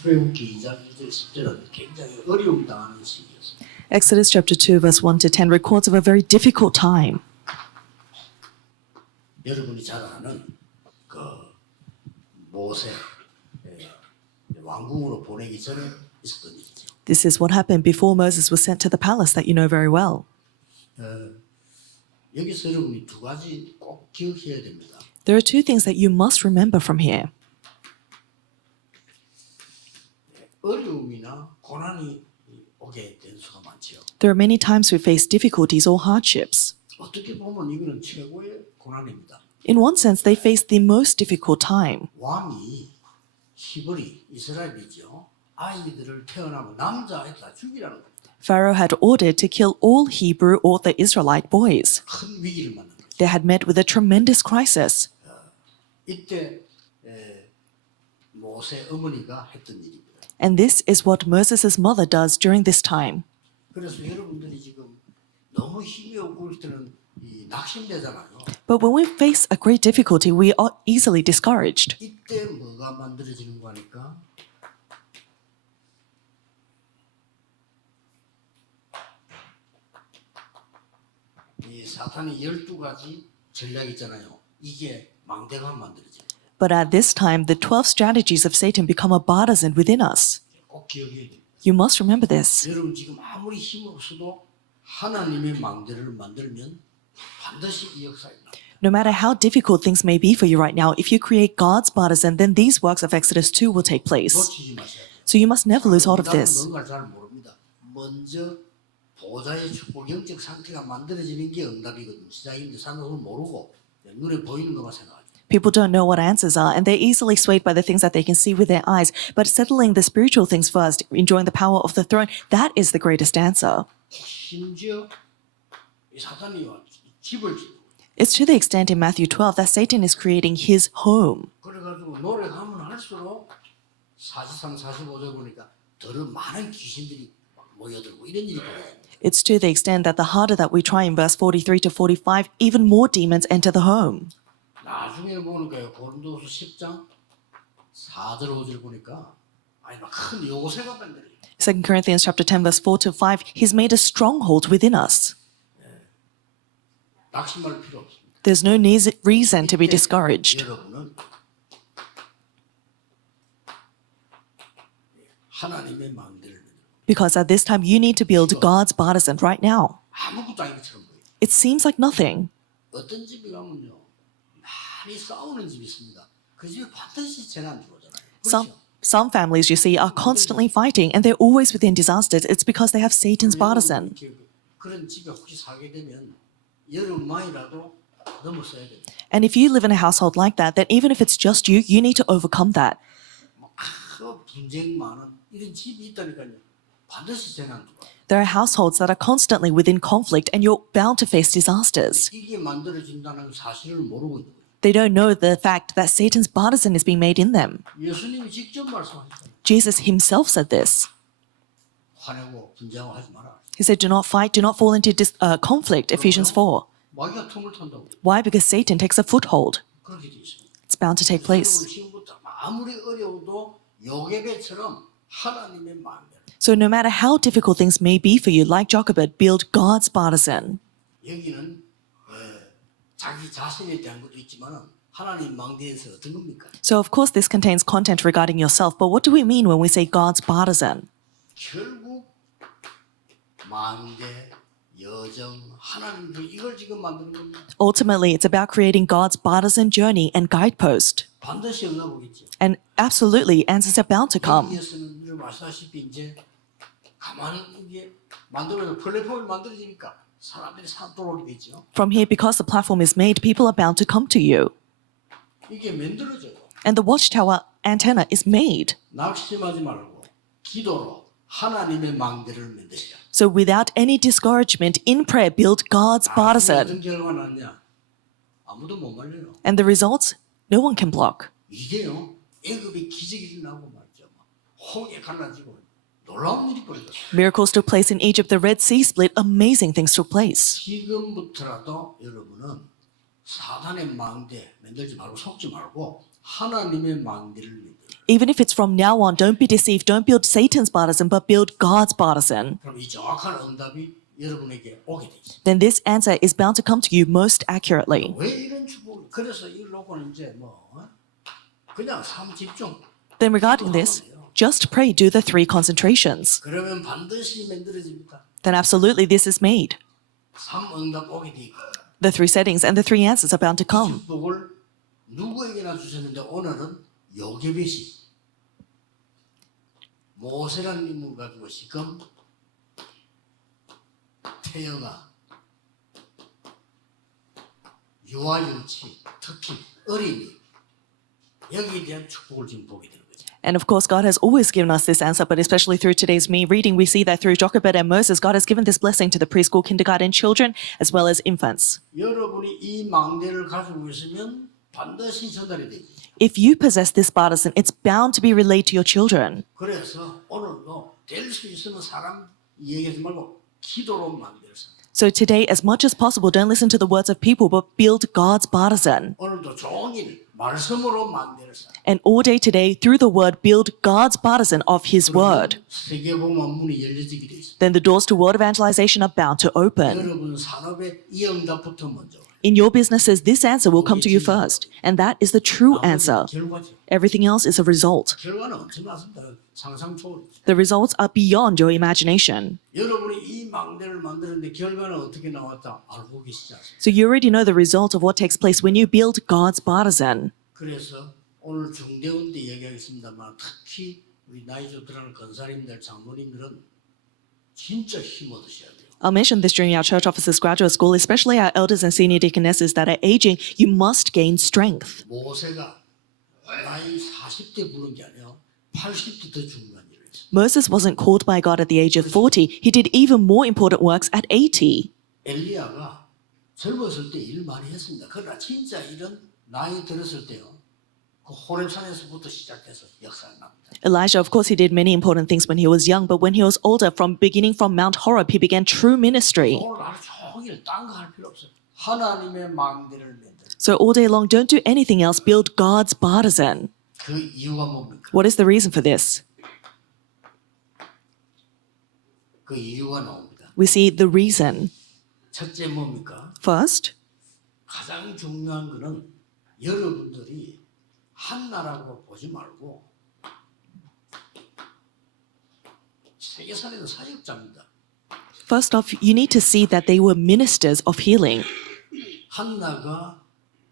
출애굽기 2장 1절 10절은 굉장히 어려움 당하는 시기였습니다. Exodus chapter 2 verse 1 to 10 records of a very difficult time. 여러분이 잘 아는 그 모세 왕궁으로 보내기 전에 있었던 일이죠. This is what happened before Moses was sent to the palace that you know very well. 여기서 여러분이 두 가지 꼭 기억해야 됩니다. There are two things that you must remember from here. 어려움이나 고난이 오게 된 수가 많죠. There are many times we face difficulties or hardships. 어떻게 보면 이거는 최고의 고난입니다. In one sense, they faced the most difficult time. 왕이 히브리 이스라엘이죠. 아이들을 태어나면 남자아이 다 죽이라는 겁니다. Pharaoh had ordered to kill all Hebrew or the Israelite boys. 큰 위기를 만난 거죠. They had met with a tremendous crisis. 이때 모세 어머니가 했던 일입니다. And this is what Moses' mother does during this time. 그래서 여러분들이 지금 너무 힘이 없을 때는 이 낙심되잖아요. But when we face a great difficulty, we are easily discouraged. 이때 뭐가 만들어지는 거니까 이 사탄이 12가지 전략이 있잖아요. 이게 망대가 만들어져요. But at this time, the 12 strategies of Satan become a partisan within us. 꼭 기억해야 돼요. You must remember this. 여러분 지금 아무리 힘 없어도 하나님의 망대를 만들면 반드시 이 역사에 나. No matter how difficult things may be for you right now, if you create God's partisan, then these works of Exodus 2 will take place. 놓치지 마세요. So you must never lose hold of this. 뭔가 잘 모릅니다. 먼저 보좌의 축복 영적 상태가 만들어지는 게 응답이거든요. 시작인데 산업을 모르고 눈에 보이는 것만 생각하죠. People don't know what answers are, and they're easily swayed by the things that they can see with their eyes. But settling the spiritual things first, enjoying the power of the throne, that is the greatest answer. 심지어 이 사탄이 집을 짓고 It's to the extent in Matthew 12 that Satan is creating his home. 그래가지고 노력하면 할수록 43, 45절 보니까 더 많은 귀신들이 모여들고 이런 일이 벌어요. It's to the extent that the harder that we try in verse 43 to 45, even more demons enter the home. 나중에 보니까요. 고린도후서 10장 4절 5절 보니까 아니 막 큰 요새가 만들어요. 2 Corinthians chapter 10 verse 4 to 5, he's made a stronghold within us. 낙심할 필요 없습니다. There's no reason to be discouraged. 여러분은 하나님의 망대를 만들고 Because at this time, you need to build God's partisan right now. 아무것도 아닌 것처럼 보여요. It seems like nothing. 어떤 집에 가면요. 많이 싸우는 집이 있습니다. 그 집에 반드시 재난 들어오잖아요. Some, 그렇죠? some families you see are constantly fighting and they're always within disasters. It's because they have Satan's partisan. 그런 집에 혹시 살게 되면 여름만이라도 넘어서야 됩니다. And if you live in a household like that, then even if it's just you, you need to overcome that. 그 분쟁 많은 이런 집이 있다니까요. 반드시 재난 들어와요. There are households that are constantly within conflict and you're bound to face disasters. 이게 만들어진다는 사실을 모르고 있는 거예요. They don't know the fact that Satan's partisan is being made in them. 예수님이 직접 말씀하셨어요. Jesus himself said this. 화내고 분쟁하고 하지 마라. He said, do not fight, do not fall into conflict, Ephesians 4. 마귀가 틈을 탄다고. Why? Because Satan takes a foothold. 그렇게 돼 있습니다. It's bound to take place. 여러분 지금부터 아무리 어려워도 요게벳처럼 하나님의 마음대로. So no matter how difficult things may be for you, like Jochebed, build God's partisan. 여기는 자기 자신에 대한 것도 있지만 하나님 망대에서 어떤 겁니까? So of course this contains content regarding yourself, but what do we mean when we say God's partisan? 결국 망대, 여정, 하나님 이걸 지금 만드는 겁니다. Ultimately, it's about creating God's partisan journey and guidepost. 반드시 응답오겠죠. And absolutely, answers are bound to come. 여기에서는 늘 말씀하시피 이제 가만히 이게 만들어서 플랫폼이 만들어지니까 사람들이 산도록이 되죠. From here, because the platform is made, people are bound to come to you. 이게 만들어져요. And the watchtower antenna is made. 낙심하지 말고 기도로 하나님의 망대를 만드시라. So without any discouragement, in prayer, build God's partisan. 어떤 결과가 났냐? 아무도 못 말려요. And the results, no one can block. 이게요. 애굽의 기적이 일어나고 말이죠. 홍해 갈라지고 놀라운 일이 벌어졌어요. Miracles took place in Egypt, the Red Sea split, amazing things took place. 지금부터라도 여러분은 사단의 망대 만들지 말고 속지 말고 하나님의 망대를 만들어요. Even if it's from now on, don't be deceived. Don't build Satan's partisan, but build God's partisan. 그럼 이 정확한 응답이 여러분에게 오게 돼 있어요. Then this answer is bound to come to you most accurately. 왜 이런 축복? 그래서 이걸 놓고는 이제 그냥 삶 집중. Then regarding this, just pray, do the 3 concentrations. 그러면 반드시 만들어집니다. Then absolutely this is made. 삶 응답 오게 돼 있고 The 3 settings and the 3 answers are bound to come. 축복을 누구에게나 주셨는데 오늘은 요게벳이 모세라는 인물 가지고 지금 태어나 유아유치 특히 어린이 여기에 대한 축복을 지금 보게 되는 거죠. And of course, God has always given us this answer, but especially through today's me reading, we see that through Jochebed and Moses, God has given this blessing to the preschool, kindergarten children, as well as infants. 여러분이 이 망대를 가지고 있으면 반드시 전달이 되죠. If you possess this partisan, it's bound to be relayed to your children. 그래서 오늘도 될 수 있으면 사람 얘기하지 말고 기도로 망대를 써. So today, as much as possible, don't listen to the words of people, but build God's partisan. 오늘도 종일 말씀으로 망대를 써. And all day today, through the word, build God's partisan of His word. 세계복음 문이 열려지게 돼 있어. Then the doors to world evangelization are bound to open. 여러분 산업의 이 응답부터 먼저. In your businesses, this answer will come to you first. And that is the true answer. 결과죠. Everything else is a result. 결과는 엄청나습니다. 상상 초월이죠. The results are beyond your imagination. 여러분이 이 망대를 만드는데 결과는 어떻게 나왔다 알고 계시지 않습니까? So you already know the result of what takes place when you build God's partisan. 그래서 오늘 중대원 때 얘기하겠습니다만 특히 우리 나이 좀 들어가는 권사님들, 장로님들은 진짜 힘 얻으셔야 돼요. I'll mention this during our church officers graduate school, especially our elders and senior deaconesses that are aging. You must gain strength. 모세가 나이 40대 부른 게 아니라 80대 더 중요한 일을 했어요. Moses wasn't called by God at the age of 40. He did even more important works at 80. 엘리야가 젊었을 때 일 많이 했습니다. 그러나 진짜 일은 나이 들었을 때요. 그 호렙산에서부터 시작해서 역사가 납니다. Elijah, of course, he did many important things when he was young, but when he was older, from beginning from Mount Horeb, he began true ministry. 오늘 하루 종일 딴 거 할 필요 없어요. 하나님의 망대를 만들. So all day long, don't do anything else. Build God's partisan. 그 이유가 뭡니까? What is the reason for this? 그 이유가 나옵니다. We see the reason. 첫째 뭡니까? First, 가장 중요한 거는 여러분들이 한나라고 보지 말고 세계사에는 사역자입니다. first off, you need to see that they were ministers of healing. 한나가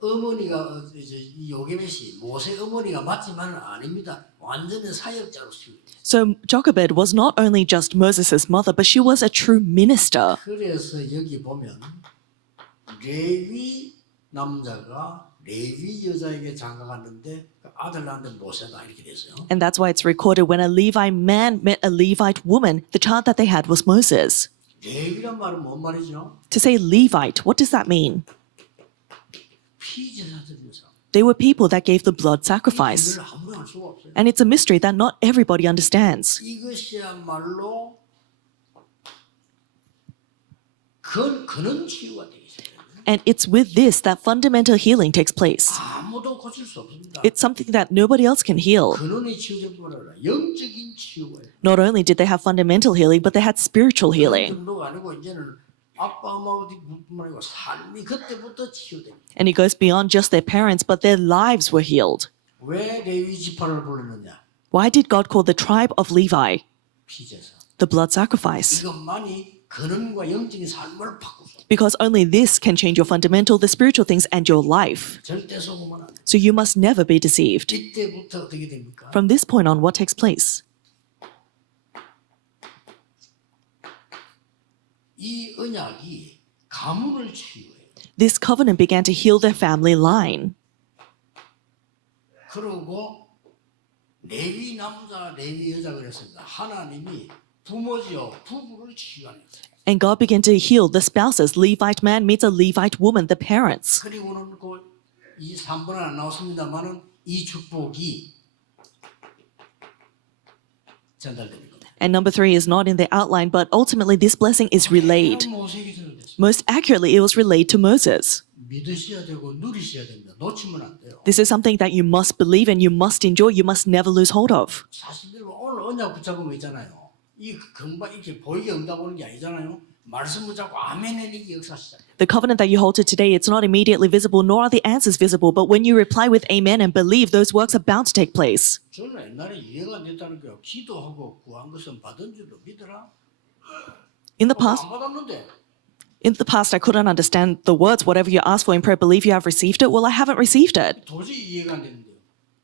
어머니가 이제 이 요게벳이 모세 어머니가 맞지만은 아닙니다. 완전히 사역자로 키우고. So Jochebed was not only just Moses' mother, but she was a true minister. 그래서 여기 보면 레위 남자가 레위 여자에게 장가갔는데 그 아들 낳는 모세다 이렇게 됐어요. And that's why it's recorded when a Levite man met a Levite woman, the child that they had was Moses. 레위란 말은 뭔 말이죠? To say Levite, what does that mean? 피제사들인 사람. They were people that gave the blood sacrifice. 이걸 아무나 알 수가 없어요. And it's a mystery that not everybody understands. 이것이야말로 근원 치유가 되어 있어요. And it's with this that fundamental healing takes place. 아무도 고칠 수 없습니다. It's something that nobody else can heal. 근원의 치유뿐만 아니라 영적인 치유가 Not only did they have fundamental healing, but they had spiritual healing. 정도가 아니고 이제는 아빠 엄마뿐만 아니고 삶이 그때부터 치유됩니다. And it goes beyond just their parents, but their lives were healed. 왜 레위 지파를 불렀느냐? Why did God call the tribe of Levi 피제사. the blood sacrifice? 이것만이 근원과 영적인 삶을 바꾸고 Because only this can change your fundamental, the spiritual things, and your life. 절대 속으면 안 돼. So you must never be deceived. 이때부터 어떻게 됩니까? From this point on, what takes place? 이 언약이 가문을 치유해요. This covenant began to heal their family line. 그리고 레위 남자, 레위 여자 그랬습니다. 하나님이 부모지요 부부를 치유하는 거예요. And God began to heal the spouses. Levite man meets a Levite woman, the parents. 그리고는 이 3번은 안 나왔습니다만은 이 축복이 전달됩니다. And number 3 is not in the outline, but ultimately this blessing is relayed. 모세에게 전달됐어요. Most accurately, it was relayed to Moses. 믿으셔야 되고 누리셔야 됩니다. 놓치면 안 돼요. This is something that you must believe and you must enjoy, you must never lose hold of. 사실대로 오늘 언약 붙잡으면 있잖아요. 이 금방 이렇게 보이게 응답 오는 게 아니잖아요. 말씀 붙잡고 아멘의 이 역사 시작. The covenant that you hold to today, it's not immediately visible, nor are the answers visible, but when you reply with amen and believe, those works are bound to take place. 저는 옛날에 이해가 안 됐다는 거예요. 기도하고 구한 것은 받은 줄로 믿어라. In the past, 안 받았는데 I couldn't understand the words, whatever you ask for in prayer, believe you have received it. Well, I haven't received it. 도저히 이해가 안 되는데요.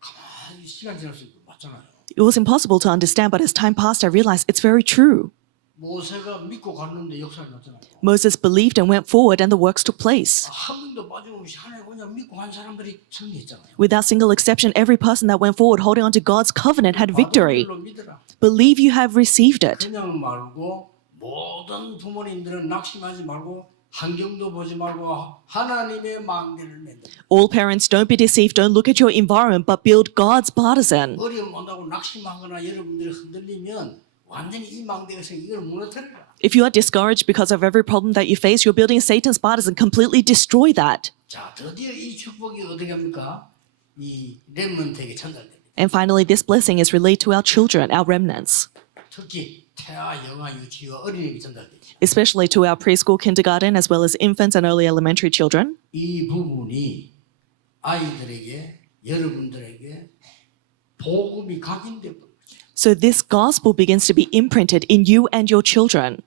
가만히 시간 지날수록 맞잖아요. It was impossible to understand, but as time passed, I realized it's very true. 모세가 믿고 갔는데 역사가 났잖아요. Moses believed and went forward, and the works took place. 한 명도 빠짐없이 하나님 그냥 믿고 한 사람들이 승리했잖아요. Without single exception, every person that went forward holding on to God's covenant had victory. 받은 줄로 믿어라. Believe you have received it. 그냥 말고 모든 부모님들은 낙심하지 말고 환경도 보지 말고 하나님의 망대를 맺는. All parents, don't be deceived, don't look at your environment, but build God's partisan. 어려움 온다고 낙심하거나 여러분들이 흔들리면 완전히 이 망대에서 이걸 무너뜨려라. If you are discouraged because of every problem that you face, you're building Satan's partisan. Completely destroy that. 자, 드디어 이 축복이 어떻게 합니까? 이 렘넌트에게 전달됩니다. And finally, this blessing is relayed to our children, our remnants, 특히 태아, 영아, 유치와 어린이에게 전달되죠. especially to our preschool, kindergarten, as well as infants and early elementary children. 이 부분이 아이들에게 여러분들에게 복음이 각인돼 버려요. So this gospel begins to be imprinted in you and your children.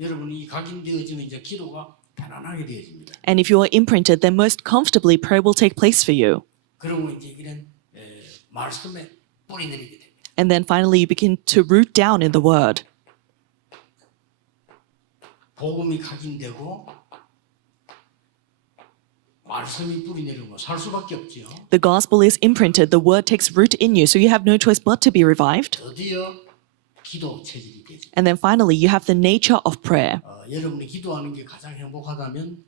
여러분이 이 각인되어지면 이제 기도가 편안하게 되어집니다. And if you are imprinted, then most comfortably prayer will take place for you. 그리고 이제 이런 말씀에 뿌리 내리게 됩니다. And then finally, you begin to root down in the word. 복음이 각인되고 말씀이 뿌리 내리고 살 수밖에 없지요. The gospel is imprinted, the word takes root in you, so you have no choice but to be revived. 드디어 기도 체질이 되죠. And then finally, you have the nature of prayer. 여러분이 기도하는 게 가장 행복하다면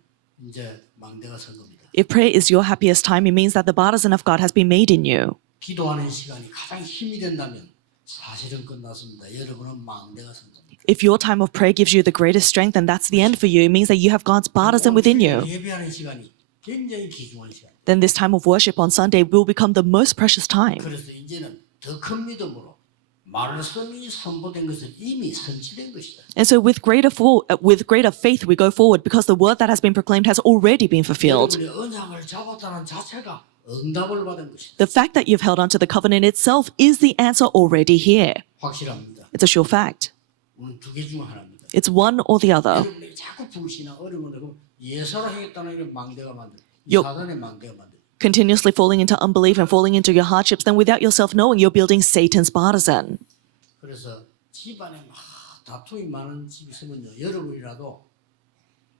이제 망대가 선 겁니다. If prayer is your happiest time, it means that the partisan of God has been made in you. 기도하는 시간이 가장 힘이 된다면 사실은 끝났습니다. 여러분은 망대가 선 겁니다. If your time of prayer gives you the greatest strength, then that's the end for you. It means that you have God's partisan within you. 예배하는 시간이 굉장히 귀중한 시간. Then this time of worship on Sunday will become the most precious time. 그래서 이제는 더 큰 믿음으로 말씀이 선포된 것은 이미 성취된 것이다. And so with greater faith, we go forward because the word that has been proclaimed has already been fulfilled. 여러분이 언약을 잡았다는 자체가 응답을 받은 것이다. The fact that you've held on to the covenant itself is the answer already here. 확실합니다. It's a sure fact. 오늘 두 개 중 하나입니다. It's one or the other. 여러분이 자꾸 불신이나 어려움을 하고 예사를 하겠다는 게 망대가 만들. 요- 사단의 망대가 만들. Continuously falling into unbelief and falling into your hardships, then without yourself knowing, you're building Satan's partisan. 그래서 집안에 막 다툼이 많은 집이 있으면요, 여러분이라도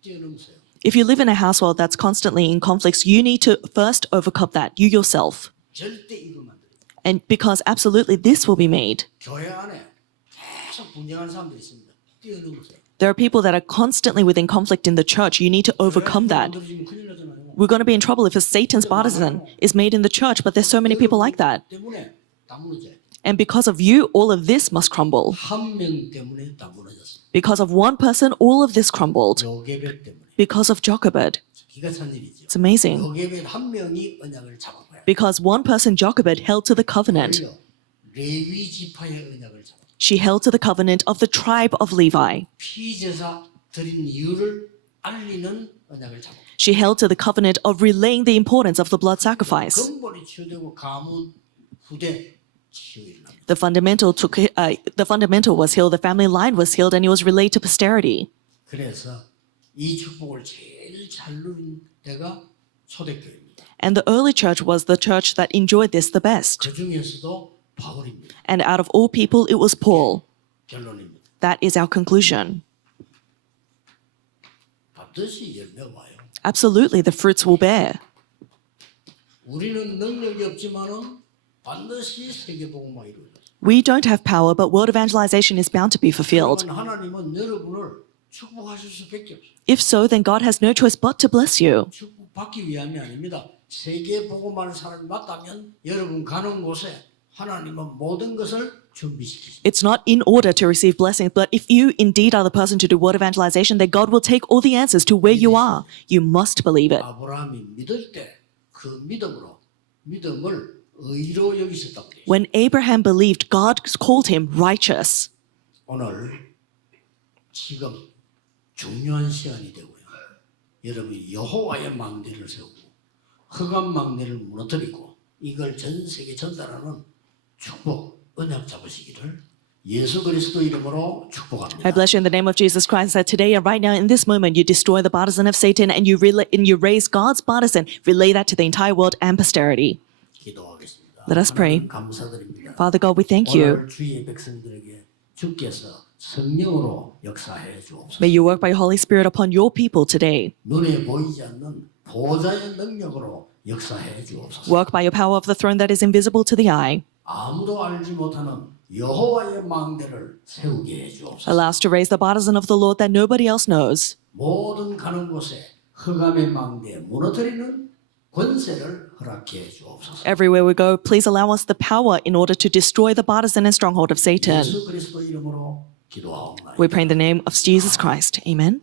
뛰어넘으세요. If you live in a household that's constantly in conflicts, you need to first overcome that, you yourself. 절대 이거 만들어요. And because absolutely this will be made. 교회 안에 계속 분쟁하는 사람들이 있습니다. 뛰어넘으세요. There are people that are constantly within conflict in the church. You need to overcome that. 만들어지면 큰일 나잖아요. We're going to be in trouble if a Satan's partisan is made in the church, but there's so many people like that. 때문에 다 무너져요. And because of you, all of this must crumble. 한 명 때문에 다 무너졌어요. Because of one person, all of this crumbled. 요게벳 때문에. Because of Jochebed. 기가 찬 일이죠. It's amazing. 요게벳 한 명이 언약을 잡은 거예요. Because one person, Jochebed, held to the covenant. 오히려 레위 지파의 언약을 잡은 거예요. She held to the covenant of the tribe of Levi. 피제사 드린 이유를 알리는 언약을 잡은 거예요. She held to the covenant of relaying the importance of the blood sacrifice. 근본이 치유되고 가문 후대 치유일납니다. The fundamental was healed, the family line was healed, and it was relayed to posterity. 그래서 이 축복을 제일 잘 누린 때가 초대교회입니다. And the early church was the church that enjoyed this the best. 그 중에서도 바울입니다. And out of all people, it was Paul. 결론입니다. That is our conclusion. 반드시 열매가 와요. Absolutely, the fruits will bear. 우리는 능력이 없지만은 반드시 세계복음화 이루어져요. We don't have power, but world evangelization is bound to be fulfilled. 그러면 하나님은 여러분을 축복하실 수밖에 없어요. If so, then God has no choice but to bless you. 축복받기 위함이 아닙니다. 세계복음화를 사람이 맞다면 여러분 가는 곳에 하나님은 모든 것을 준비시키십니다. It's not in order to receive blessings, but if you indeed are the person to do word evangelization, then God will take all the answers to where you are. You must believe it. 아브라함이 믿을 때 그 믿음을 의로 여기셨다고 돼요. When Abraham believed, God called him righteous. 오늘 지금 중요한 시간이 되고요. 여러분이 여호와의 망대를 세우고 흑암 망대를 무너뜨리고 이걸 전 세계 전달하는 축복, 언약 잡으시기를 예수 그리스도 이름으로 축복합니다. I bless you in the name of Jesus Christ that today and right now in this moment you destroy the partisan of Satan and you raise God's partisan, relay that to the entire world and posterity. 기도하겠습니다. Let us pray. 하나님 감사드립니다. Father God, we thank you. 오늘 주의 백성들에게 주께서 성령으로 역사해 주옵소서. May you work by your Holy Spirit upon your people today. 눈에 보이지 않는 보좌의 능력으로 역사해 주옵소서. Work by your power of the throne that is invisible to the eye. 아무도 알지 못하는 여호와의 망대를 세우게 해 주옵소서. Allow us to raise the partisan of the Lord that nobody else knows. 모든 가는 곳에 흑암의 망대 무너뜨리는 권세를 허락해 주옵소서. Everywhere we go, please allow us the power in order to destroy the partisan and stronghold of Satan. 예수 그리스도 이름으로 기도하옵나이다. We pray in the name of Jesus Christ. Amen.